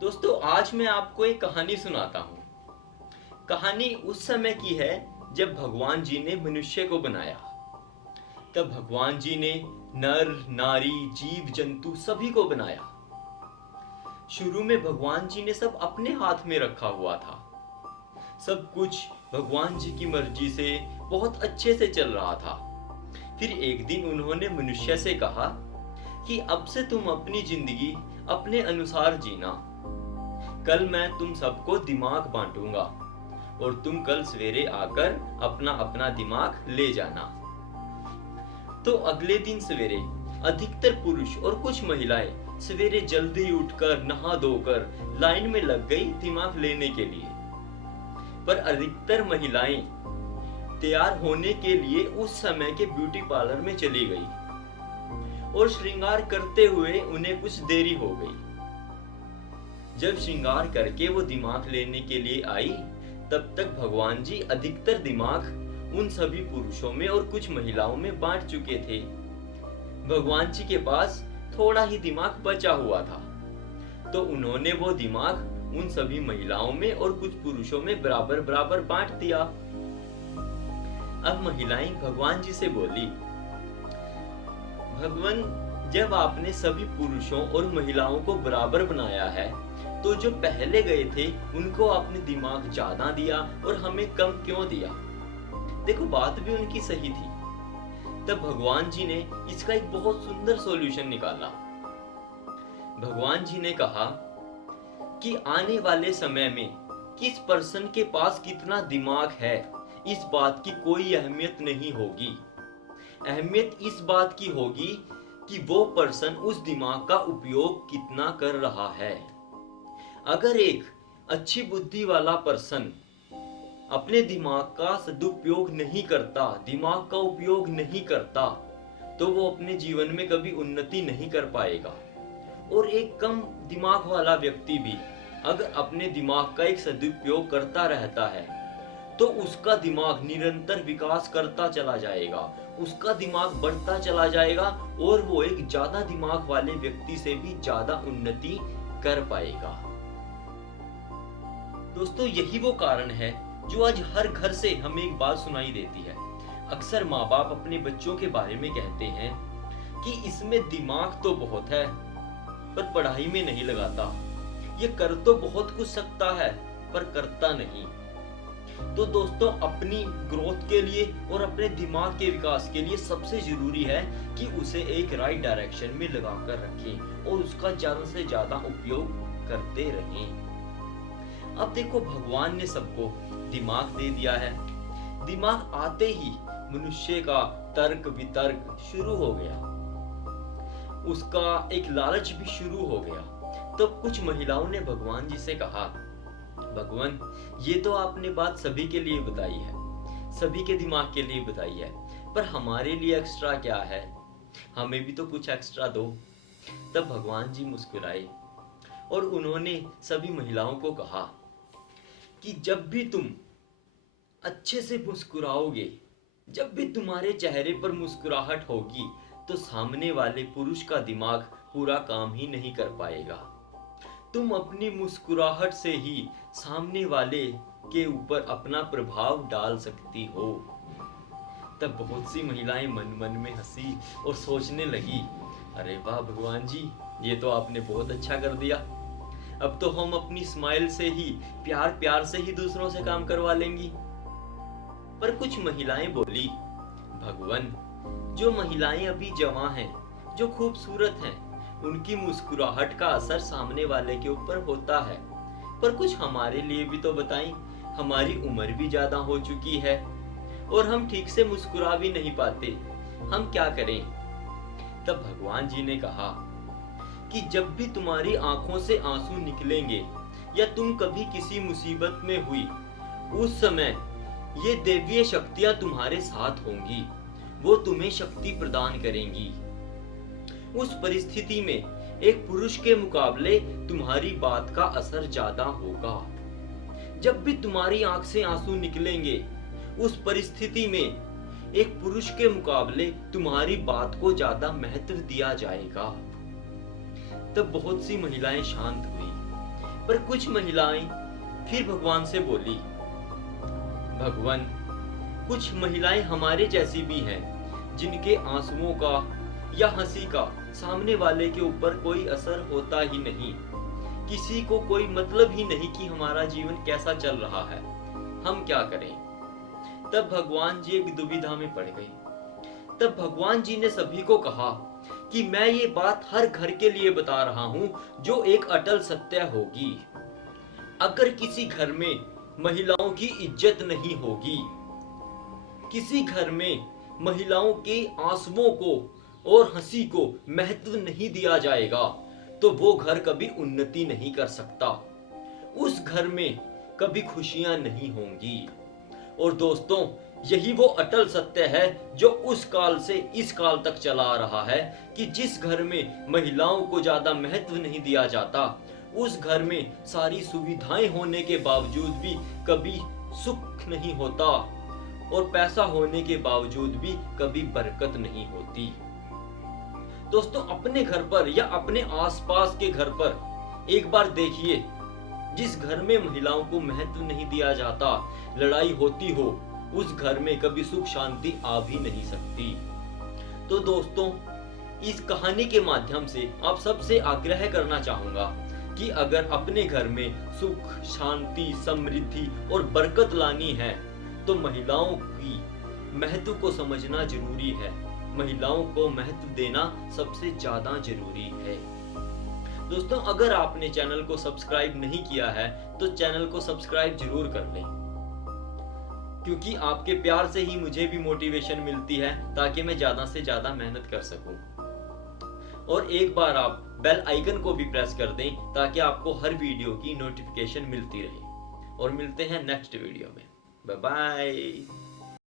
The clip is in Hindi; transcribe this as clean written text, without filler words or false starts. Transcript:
दोस्तों आज मैं आपको एक कहानी सुनाता हूँ। कहानी उस समय की है जब भगवान जी ने मनुष्य को बनाया। तब भगवान जी ने नर नारी जीव जंतु सभी को बनाया। शुरू में भगवान जी ने सब अपने हाथ में रखा हुआ था। सब कुछ भगवान जी की मर्जी से बहुत अच्छे से चल रहा था। फिर एक दिन उन्होंने मनुष्य से कहा कि अब से तुम अपनी जिंदगी अपने अनुसार जीना। कल मैं तुम सबको दिमाग बांटूंगा और तुम कल सवेरे आकर अपना अपना दिमाग ले जाना। तो अगले दिन सवेरे अधिकतर पुरुष और कुछ महिलाएं सवेरे जल्दी उठकर नहा धोकर लाइन में लग गई दिमाग लेने के लिए। पर अधिकतर महिलाएं तैयार होने के लिए उस समय के ब्यूटी पार्लर में चली गई और श्रृंगार करते हुए उन्हें कुछ देरी हो गई। जब श्रृंगार करके वो दिमाग लेने के लिए आई तब तक भगवान जी अधिकतर दिमाग उन सभी पुरुषों में और कुछ महिलाओं में बांट चुके थे। भगवान जी के पास थोड़ा ही दिमाग बचा हुआ था, तो उन्होंने वो दिमाग उन सभी महिलाओं में और कुछ पुरुषों में बराबर बराबर बांट दिया। अब महिलाएं भगवान जी से बोली, भगवान, जब आपने सभी पुरुषों और महिलाओं को बराबर बनाया है तो जो पहले गए थे उनको आपने दिमाग ज्यादा दिया और हमें कम क्यों दिया? देखो, बात भी उनकी सही थी। तब भगवान जी ने इसका एक बहुत सुंदर सॉल्यूशन निकाला। भगवान जी ने कहा कि आने वाले समय में किस पर्सन के पास कितना दिमाग है इस बात की कोई अहमियत नहीं होगी। अहमियत इस बात की होगी कि वो पर्सन उस दिमाग का उपयोग कितना कर रहा है। अगर एक अच्छी बुद्धि वाला पर्सन अपने दिमाग का सदुपयोग नहीं करता, दिमाग का उपयोग नहीं करता, तो वो अपने जीवन में कभी उन्नति नहीं कर पाएगा। और एक कम दिमाग वाला व्यक्ति भी अगर अपने दिमाग का एक सदुपयोग करता रहता है तो उसका दिमाग निरंतर विकास करता चला जाएगा, उसका दिमाग बढ़ता चला जाएगा और वो एक ज्यादा दिमाग वाले व्यक्ति से भी ज्यादा उन्नति कर पाएगा। दोस्तों, यही वो कारण है जो आज हर घर से हमें एक बात सुनाई देती है। अक्सर माँ बाप अपने बच्चों के बारे में कहते हैं कि इसमें दिमाग तो बहुत है पर पढ़ाई में नहीं लगाता, ये कर तो बहुत कुछ सकता है पर करता नहीं। तो दोस्तों, अपनी ग्रोथ के लिए और अपने दिमाग के विकास के लिए सबसे जरूरी है कि उसे एक राइट डायरेक्शन में लगाकर रखें और उसका ज्यादा से ज्यादा उपयोग करते रहें। अब देखो, भगवान ने सबको दिमाग दे दिया है। दिमाग आते ही मनुष्य का तर्क वितर्क शुरू हो गया, उसका एक लालच भी शुरू हो गया। तो कुछ महिलाओं ने भगवान जी से कहा, भगवान, ये तो आपने बात सभी के लिए बताई है, सभी के दिमाग के लिए बताई है, पर हमारे लिए एक्स्ट्रा क्या है? हमें भी तो कुछ एक्स्ट्रा दो। तब भगवान जी मुस्कुराए और उन्होंने सभी महिलाओं को कहा कि जब भी तुम अच्छे से मुस्कुराओगे, जब भी तुम्हारे चेहरे पर मुस्कुराहट होगी, तो सामने वाले पुरुष का दिमाग पूरा काम ही नहीं कर पाएगा। तुम अपनी मुस्कुराहट से ही सामने वाले के ऊपर अपना प्रभाव डाल सकती हो। तब बहुत सी महिलाएं मन मन में हंसी और सोचने लगी, अरे वाह भगवान जी, ये तो आपने बहुत अच्छा कर दिया। अब तो हम अपनी स्माइल से ही, प्यार प्यार से ही दूसरों से काम करवा लेंगी। पर कुछ महिलाएं बोली, भगवान, जो महिलाएं अभी जवां हैं, जो खूबसूरत हैं, उनकी मुस्कुराहट का असर सामने वाले के ऊपर होता है, पर कुछ हमारे लिए भी तो बताएं। हमारी उम्र भी ज्यादा हो चुकी है और हम ठीक से मुस्कुरा भी नहीं पाते, हम क्या करें? तब भगवान जी ने कहा कि जब भी तुम्हारी आंखों से आंसू निकलेंगे या तुम कभी किसी मुसीबत में हुई, उस समय ये दैवीय शक्तियां तुम्हारे साथ होंगी, वो तुम्हें शक्ति प्रदान करेंगी। उस परिस्थिति में एक पुरुष के मुकाबले तुम्हारी बात का असर ज्यादा होगा। जब भी तुम्हारी आंख से आंसू निकलेंगे, उस परिस्थिति में एक पुरुष के मुकाबले तुम्हारी बात को ज्यादा महत्व दिया जाएगा। तब बहुत सी महिलाएं शांत हुई, पर कुछ महिलाएं फिर भगवान से बोली, भगवान, कुछ महिलाएं हमारे जैसी भी हैं जिनके आंसुओं का या हंसी का सामने वाले के ऊपर कोई असर होता ही नहीं। किसी को कोई मतलब ही नहीं कि हमारा जीवन कैसा चल रहा है, हम क्या करें। तब भगवान जी एक दुविधा में पड़ गए। तब भगवान जी ने सभी को कहा कि मैं ये बात हर घर के लिए बता रहा हूं जो एक अटल सत्य होगी। अगर किसी घर में महिलाओं की इज्जत नहीं होगी, किसी घर में महिलाओं के आंसुओं को और हंसी को महत्व नहीं दिया जाएगा, तो वो घर कभी उन्नति नहीं कर सकता, उस घर में कभी खुशियां नहीं होंगी। और दोस्तों, यही वो अटल सत्य है जो उस काल से इस काल तक चला आ रहा है कि जिस घर में महिलाओं को ज्यादा महत्व नहीं दिया जाता, उस घर में सारी सुविधाएं होने के बावजूद भी कभी सुख नहीं होता, और पैसा होने के बावजूद भी कभी बरकत नहीं होती। दोस्तों, अपने घर पर या अपने आसपास के घर पर एक बार देखिए, जिस घर में महिलाओं को महत्व नहीं दिया जाता, लड़ाई होती हो, उस घर में कभी सुख शांति आ भी नहीं सकती। तो दोस्तों, इस कहानी के माध्यम से आप सबसे आग्रह करना चाहूंगा कि अगर अपने घर में सुख शांति समृद्धि और बरकत लानी है तो महिलाओं की महत्व को समझना जरूरी है। महिलाओं को महत्व देना सबसे ज्यादा जरूरी है। दोस्तों, अगर आपने चैनल को सब्सक्राइब नहीं किया है तो चैनल को सब्सक्राइब जरूर कर लें, क्योंकि आपके प्यार से ही मुझे भी मोटिवेशन मिलती है ताकि मैं ज्यादा से ज्यादा मेहनत कर सकूं। और एक बार आप बेल आइकन को भी प्रेस कर दें ताकि आपको हर वीडियो की नोटिफिकेशन मिलती रहे। और मिलते हैं नेक्स्ट वीडियो में। Bye bye.